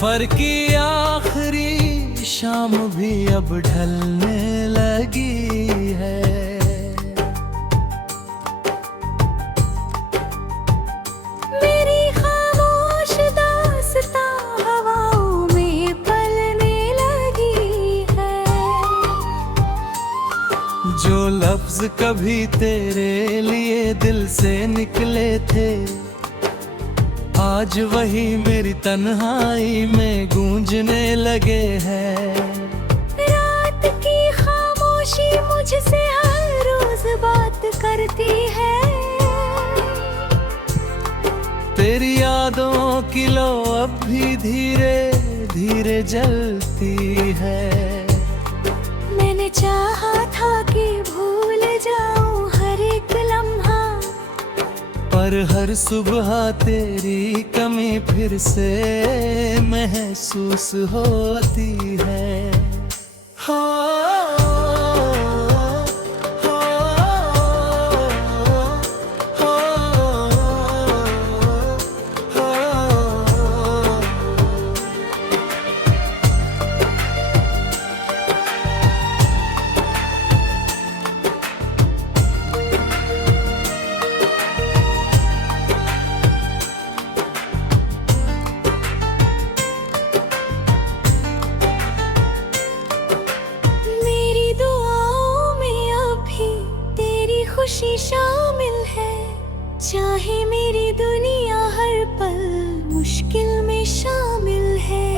सफर की आखिरी शाम भी अब ढलने लगी है। मेरी खामोश दास्तां हवाओं में पलने लगी है। जो लफ्ज कभी तेरे लिए दिल से निकले थे, आज वही मेरी तन्हाई में गूंजने लगे हैं। रात की खामोशी मुझसे हर रोज बात करती है। तेरी यादों की लो अब भी धीरे धीरे जलती है। मैंने चाहा था कि भूल जाऊं हर एक लम्हा, पर हर सुबह तेरी कमी फिर से महसूस होती है। हो, हो, हो, हो, मेरी दुआओं में अभी तेरी खुशी शामिल है। चाहे मेरी दुनिया हर पल मुश्किल में शामिल है।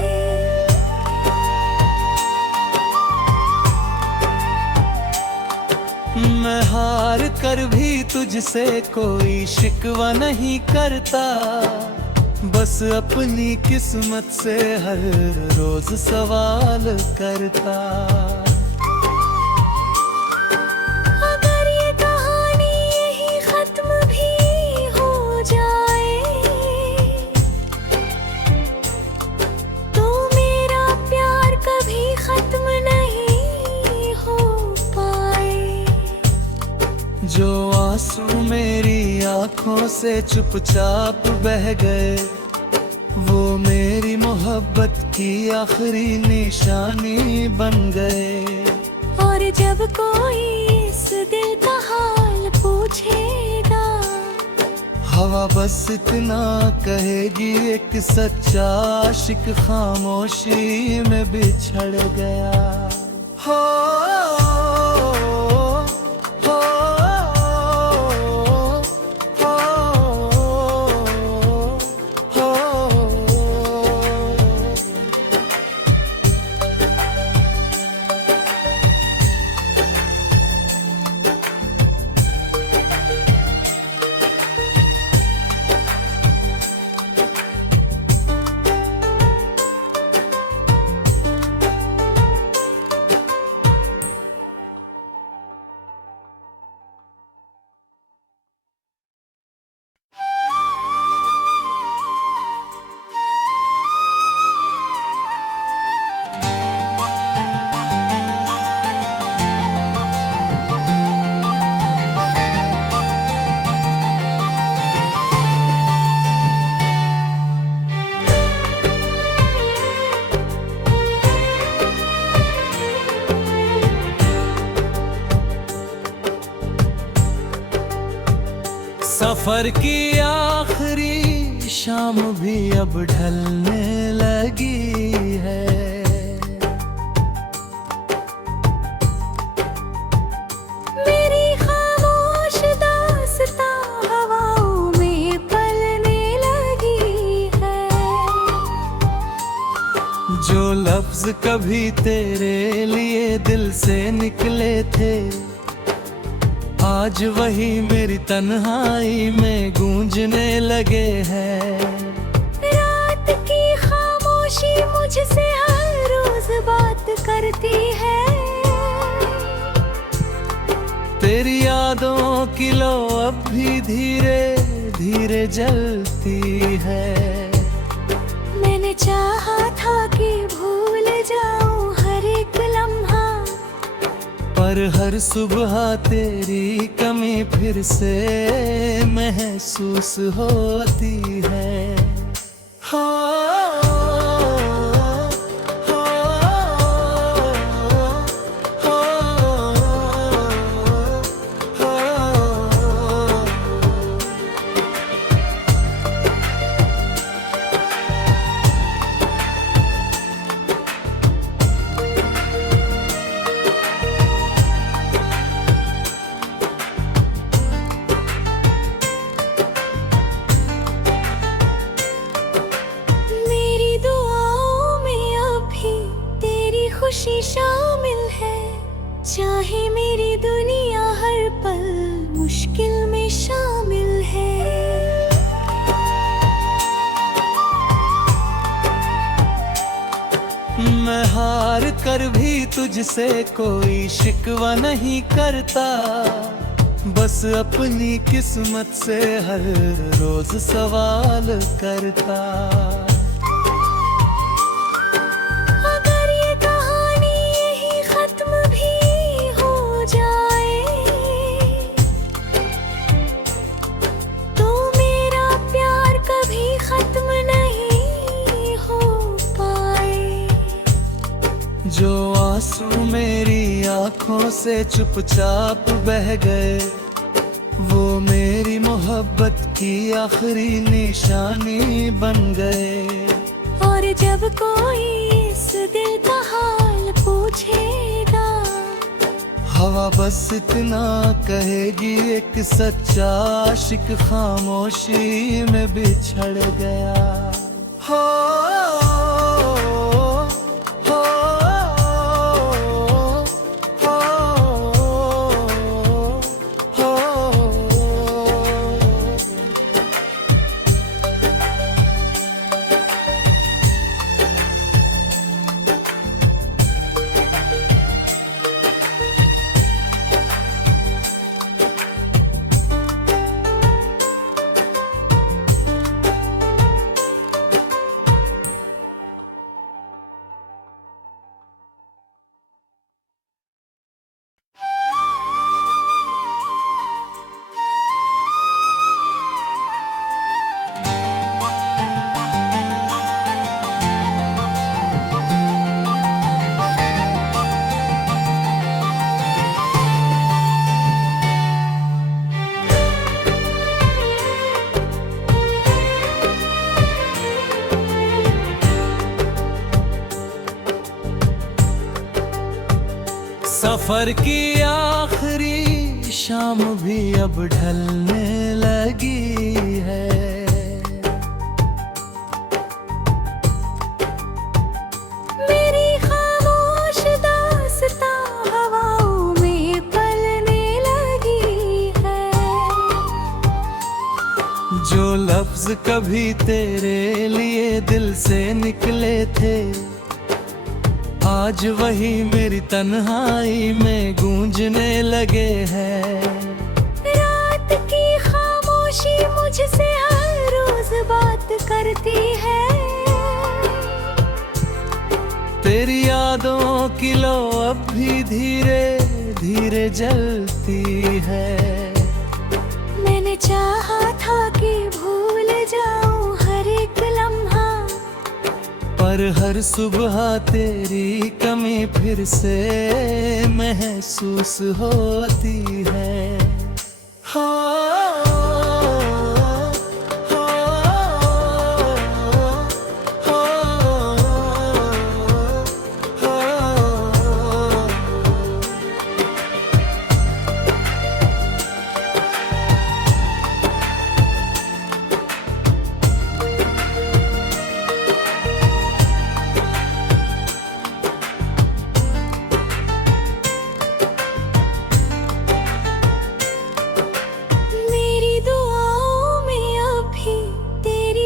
मैं हार कर भी तुझसे कोई शिकवा नहीं करता, बस अपनी किस्मत से हर रोज सवाल करता। अगर ये कहानी यही खत्म भी हो जाए, तो मेरा प्यार कभी खत्म नहीं हो पाए। जो आंसू मेरी आंखों से चुपचाप बह गए, वो मेरी मोहब्बत की आखिरी निशानी बन गए। और जब कोई इस दिल का हाल पूछेगा, हवा बस इतना कहेगी, एक सच्चा आशिक खामोशी में बिछड़ गया। हो, हो, हो, हो, सफर की आखिरी शाम भी अब ढलने लगी है। मेरी खामोश दास्तां हवाओं में पलने लगी है। जो लफ्ज कभी तेरे लिए दिल से निकले थे, आज वही मेरी तन्हाई में गूंजने लगे हैं। रात की खामोशी मुझसे हर रोज बात करती है। तेरी यादों की लो अब भी धीरे धीरे जलती है। मैंने चाहा था कि भूल जाऊं हर एक लम्हा, पर हर सुबह तेरी कमी फिर से महसूस होती है। हो, खुशी शामिल है, चाहे मेरी दुनिया हर पल मुश्किल में शामिल है। मैं हार कर भी तुझसे कोई शिकवा नहीं करता, बस अपनी किस्मत से हर रोज सवाल करता। अगर ये कहानी यही खत्म भी हो जाए, तो मेरा प्यार कभी खत्म नहीं हो पाए। जो आंसू मेरी आंखों से चुपचाप बह गए, वो मेरी मोहब्बत की आखिरी निशानी बन गए। और जब कोई इस दिल का हाल पूछेगा, हवा बस इतना कहेगी, एक सच्चा आशिक खामोशी में बिछड़ गया। हो सफर की आखिरी शाम भी अब ढलने लगी है। मेरी खामोश दास्तां हवाओं में पलने लगी है। जो लफ्ज कभी तेरे लिए दिल से निकले थे, आज वही मेरी तन्हाई में गूंजने लगे हैं। रात की खामोशी मुझसे हर रोज बात करती है। तेरी यादों की लो अब भी धीरे धीरे जलती है। मैंने चाहा था कि भूल जाऊं हर एक लम्हा, पर हर सुबह तेरी कमी फिर से महसूस होती है। हो, हो, हो, हो,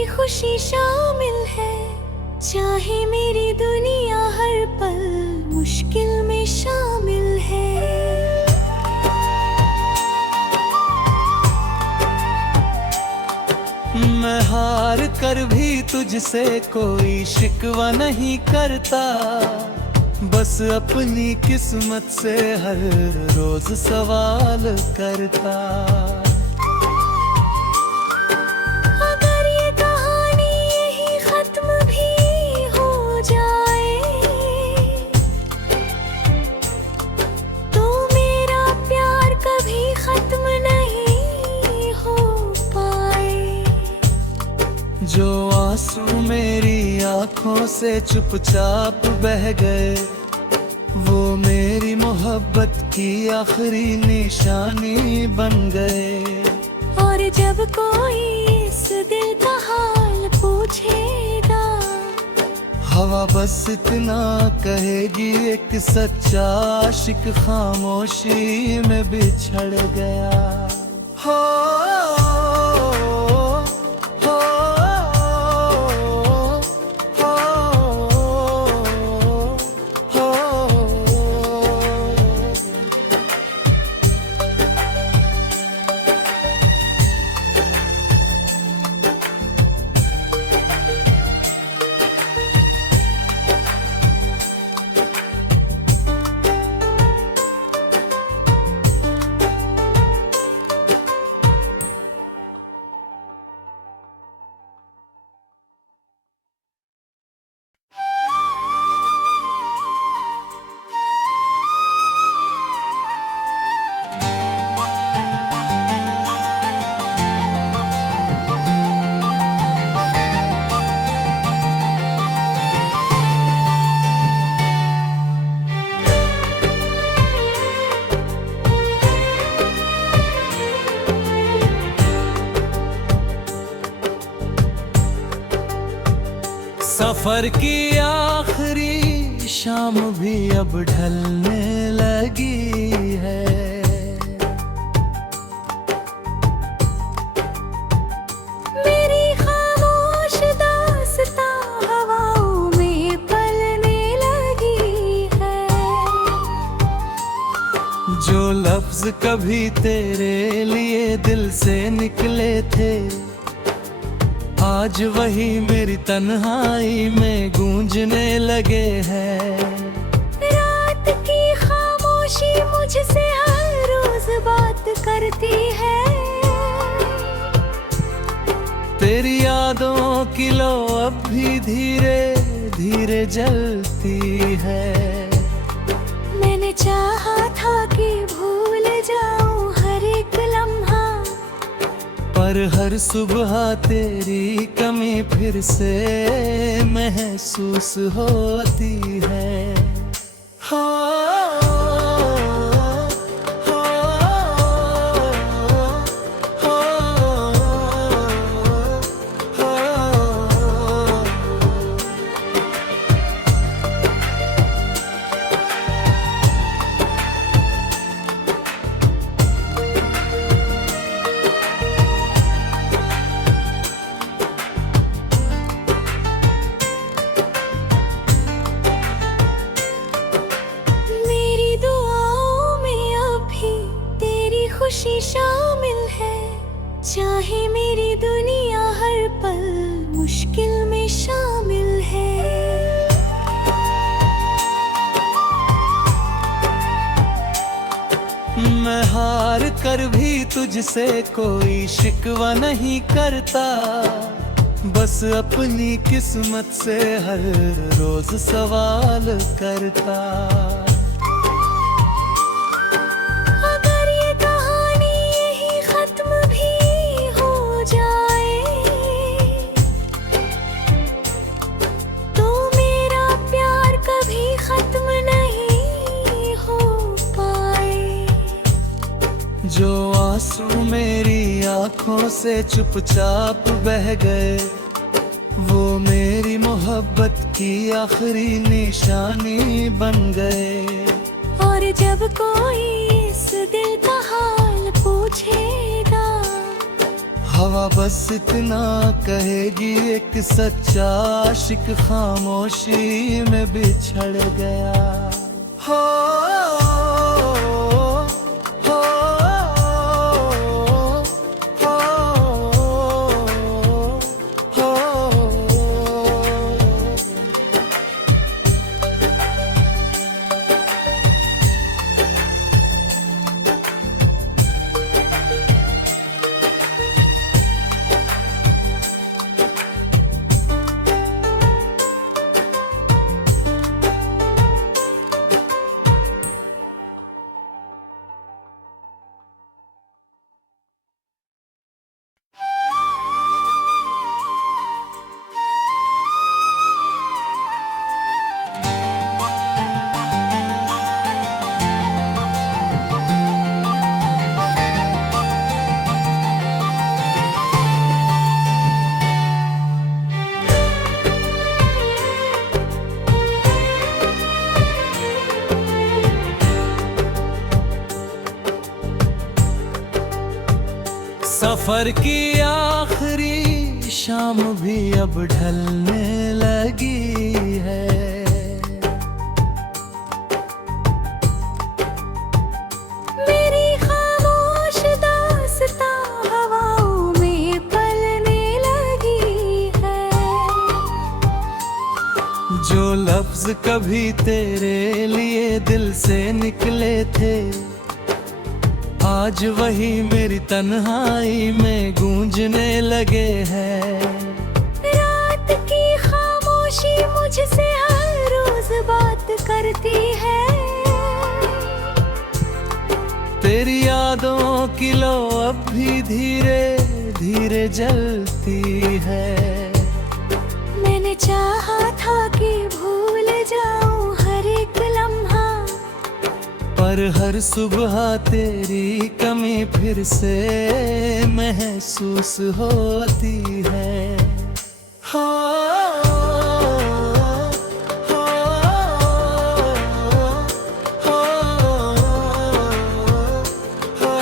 खुशी शामिल है, चाहे मेरी दुनिया हर पल मुश्किल में शामिल है। मैं हार कर भी तुझसे कोई शिकवा नहीं करता, बस अपनी किस्मत से हर रोज सवाल करता। अगर ये कहानी यही खत्म भी हो जाए, तो मेरा प्यार कभी खत्म नहीं हो पाए। जो आंसू मेरी आंखों से चुपचाप बह गए, वो मेरी मोहब्बत की आखिरी निशानी बन गए। और जब कोई इस दिल का हाल पूछेगा, हवा बस इतना कहेगी, एक सच्चा आशिक खामोशी में बिछड़ गया। हो हो हो सफर की आखिरी शाम भी अब ढलने लगी है। मेरी खामोश दास्तां हवाओं में पलने लगी है। जो लफ्ज कभी तेरे लिए दिल से निकले थे, आज वही मेरी तन्हाई में गूंजने लगे हैं। रात की खामोशी मुझसे हर रोज बात करती है। तेरी यादों की लो अब भी धीरे धीरे जलती है। मैंने चाहा था कि भूल जाऊं हर एक लम्हा, पर हर सुबह तेरी कमी फिर से महसूस होती है। हो हो हो हो खुशी शामिल है, चाहे मेरी दुनिया हर पल मुश्किल में शामिल है। मैं हार कर भी तुझसे कोई शिकवा नहीं करता, बस अपनी किस्मत से हर रोज सवाल करता। जो आंसू मेरी आंखों से चुपचाप बह गए, वो मेरी मोहब्बत की आखिरी निशानी बन गए। और जब कोई इस दिल का हाल पूछेगा, हवा बस इतना कहेगी, एक सच्चा आशिक खामोशी में बिछड़ गया। हो सफर की आखिरी शाम भी अब ढलने लगी है। मेरी खामोश दास्तां हवाओं में पलने लगी है। जो लफ्ज कभी तेरे लिए दिल से निकले थे, आज वही मेरी तन्हाई में गूंजने लगे हैं। रात की खामोशी मुझसे हर रोज बात करती है। तेरी यादों की लो अब भी धीरे धीरे जलती है। मैंने चाहा था कि भूल जाऊं हर एक लम्हा, पर हर सुबह तेरी कमी फिर से महसूस होती है। हो, हो, हो, हो, हो।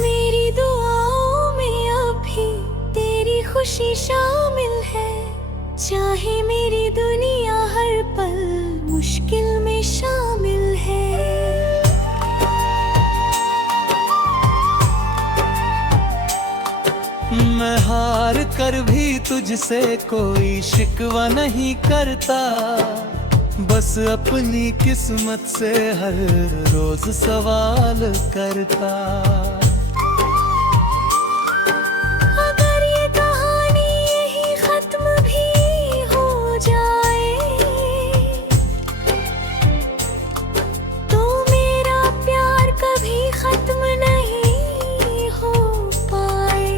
मेरी दुआओं में अभी तेरी खुशी शामिल है। चाहे मेरी दुनिया हर पल मुश्किल में शामिल है। मैं हार कर भी तुझसे कोई शिकवा नहीं करता, बस अपनी किस्मत से हर रोज सवाल करता। अगर ये कहानी यही खत्म भी हो जाए, तो मेरा प्यार कभी खत्म नहीं हो पाए।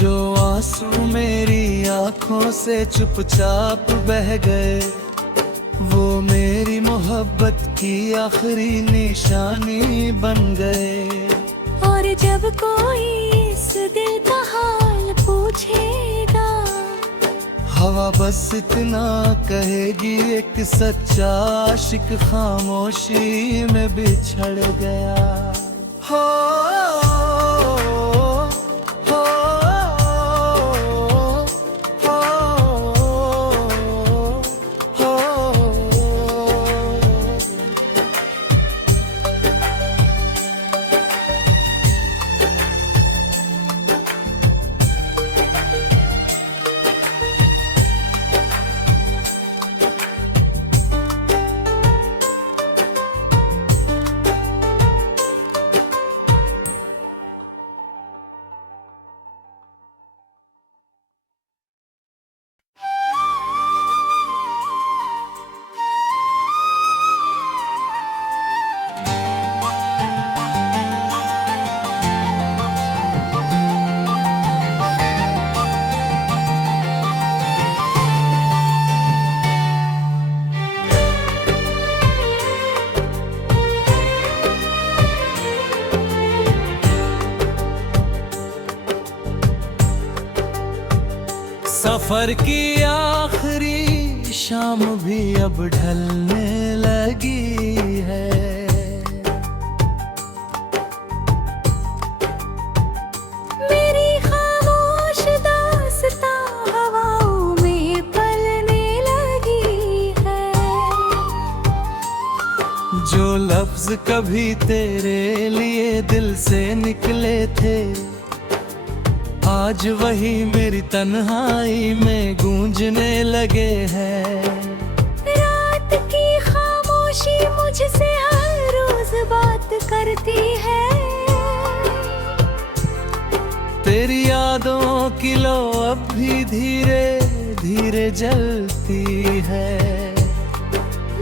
जो आंसू मेरी आंखों से चुपचाप बह गए, वो मेरी मोहब्बत की आखिरी निशानी बन गए। और जब कोई इस दिल का हाल पूछेगा, हवा बस इतना कहेगी, एक सच्चा आशिक खामोशी में बिछड़ गया। हो, हो, हो, हो, सफर की आखिरी शाम भी अब ढलने लगी है। मेरी खामोश दास्तां हवाओं में पलने लगी है। जो लफ्ज कभी तेरे लिए दिल से निकले थे, आज वही मेरी तन्हाई में गूंजने लगे हैं। रात की खामोशी मुझसे हर रोज बात करती है। तेरी यादों की लो अब भी धीरे धीरे जलती है।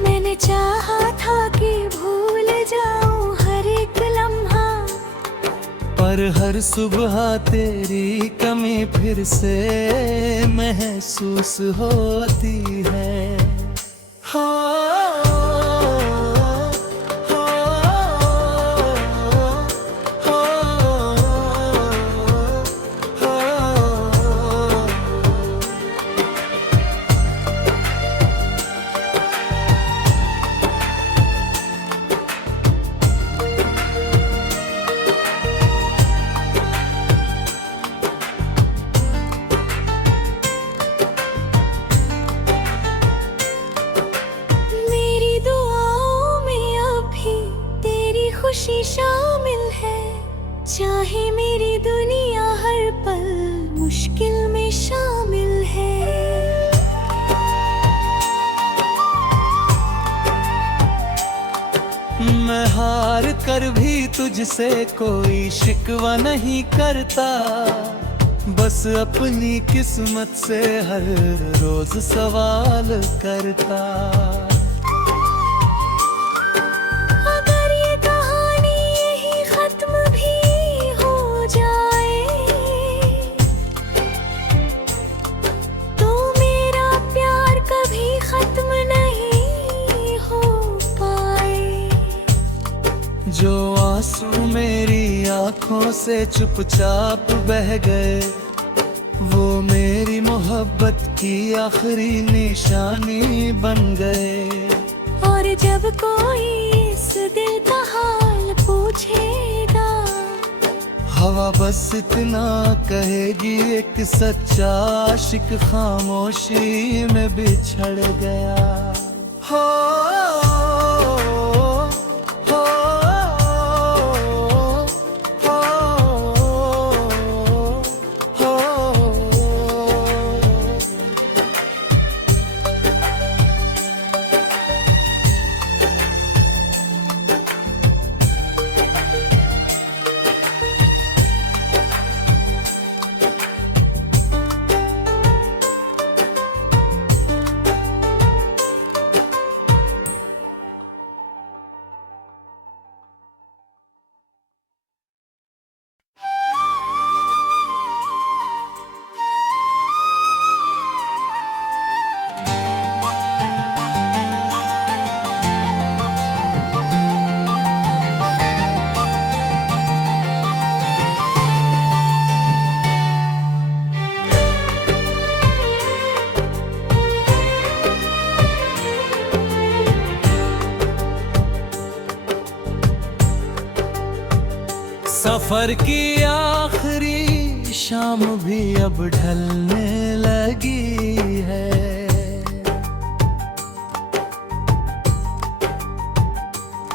मैंने चाहा था कि भूल जाऊं हर एक लम्हा, पर हर सुबह तेरी कमी फिर से महसूस होती है। हो, तुझसे कोई शिकवा नहीं करता, बस अपनी किस्मत से हर रोज सवाल करता। अगर ये कहानी यही खत्म भी हो जाए, तो मेरा प्यार कभी खत्म नहीं हो पाए। जो आंसू मेरी आंखों से चुपचाप बह गए, वो मेरी मोहब्बत की आखिरी निशानी बन गए। और जब कोई इस दिल का हाल पूछेगा, हवा बस इतना कहेगी, एक सच्चा आशिक खामोशी में बिछड़ गया। हो सफर की आखिरी शाम भी अब ढलने लगी है।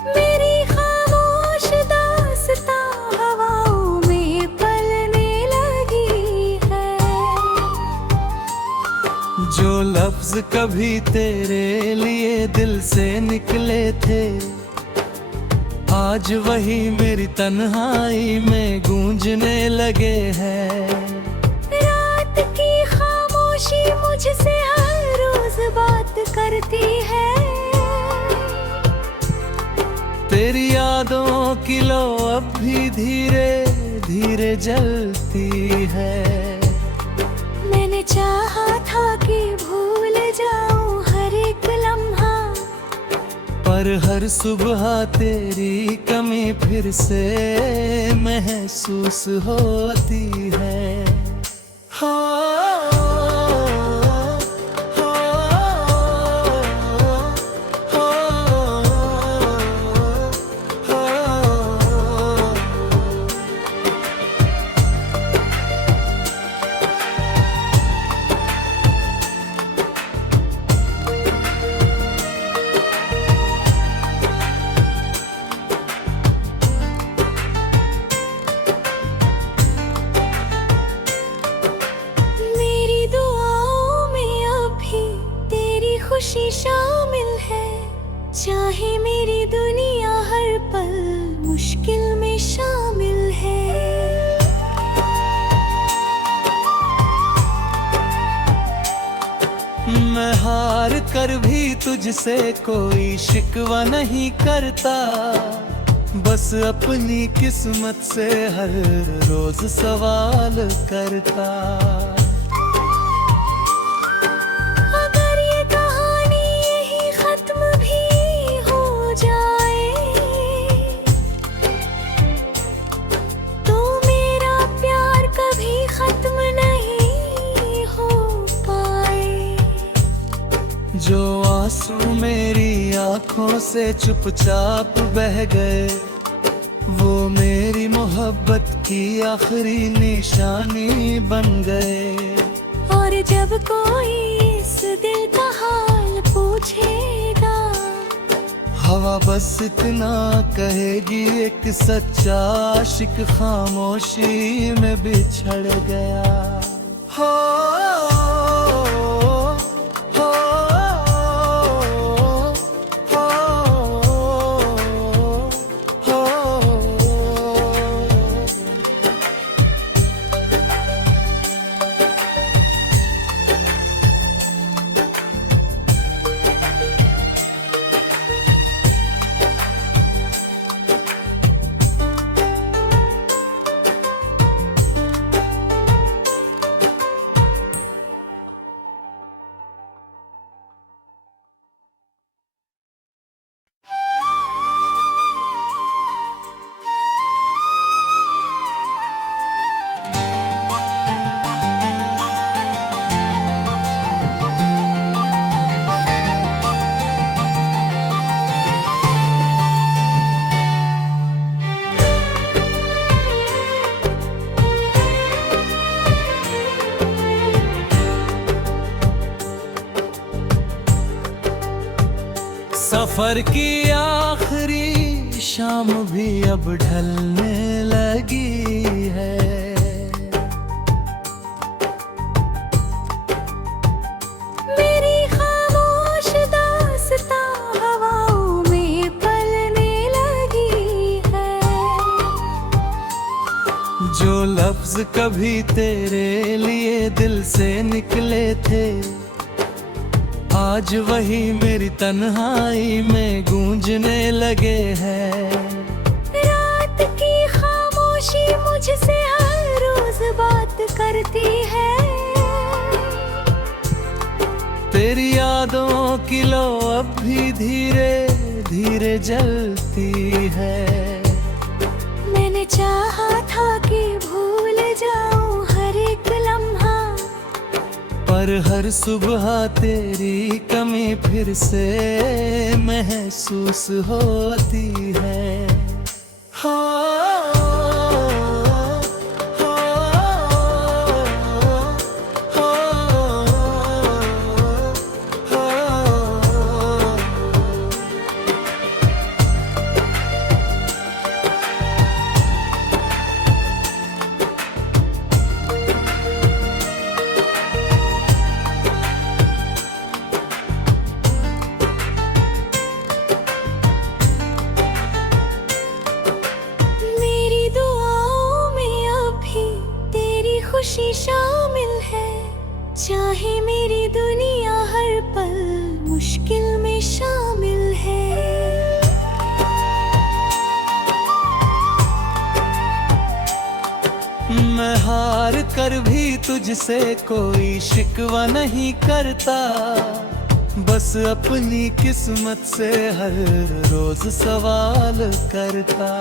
मेरी खामोश दास्तां हवाओं में पलने लगी है। जो लफ्ज कभी तेरे लिए दिल से निकले थे, आज वही मेरी तन्हाई में गूंजने लगे हैं। रात की खामोशी मुझसे हर रोज बात करती है। तेरी यादों की लो अब भी धीरे धीरे जलती है। मैंने चाहा था कि भूल जाऊं हर एक लम्हा, पर हर सुबह तेरी कमी फिर से महसूस होती है। खुशी शामिल है, चाहे मेरी दुनिया हर पल मुश्किल में शामिल है। मैं हार कर भी तुझसे कोई शिकवा नहीं करता, बस अपनी किस्मत से हर रोज सवाल करता। जो आंसू मेरी आंखों से चुपचाप बह गए, वो मेरी मोहब्बत की आखिरी निशानी बन गए। और जब कोई इस दिल का हाल पूछेगा, हवा बस इतना कहेगी, एक सच्चा आशिक खामोशी में बिछड़ गया। हो सफर की आखिरी शाम भी अब ढलने लगी है। मेरी खामोश दास्तां हवाओं में पलने लगी है। जो लफ्ज कभी तेरे लिए दिल से निकले थे, आज वही मेरी तन्हाई में गूंजने लगे हैं। रात की खामोशी मुझसे हर रोज बात करती है। तेरी यादों की लो अब भी धीरे धीरे जलती है। मैंने चाहा था कि भूल जाऊं हर एक लम्हा, पर हर सुबह तेरी कमी फिर से महसूस होती है। हो, हो, हो, हो, खुशी शामिल है। चाहे मेरी दुनिया हर पल मुश्किल में शामिल है। मैं हार कर भी तुझसे कोई शिकवा नहीं करता, बस अपनी किस्मत से हर रोज सवाल करता।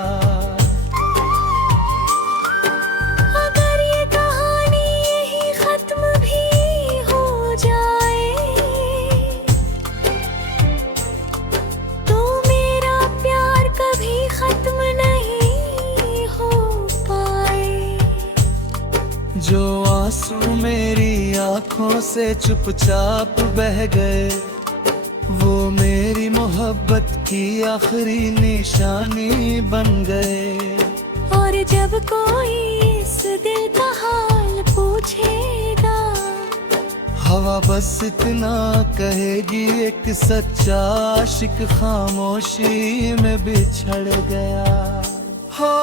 जो आंसू मेरी आंखों से चुपचाप बह गए, वो मेरी मोहब्बत की आखिरी निशानी बन गए। और जब कोई इस दिल का हाल पूछेगा, हवा बस इतना कहेगी, एक सच्चा आशिक खामोशी में बिछड़ गया। हो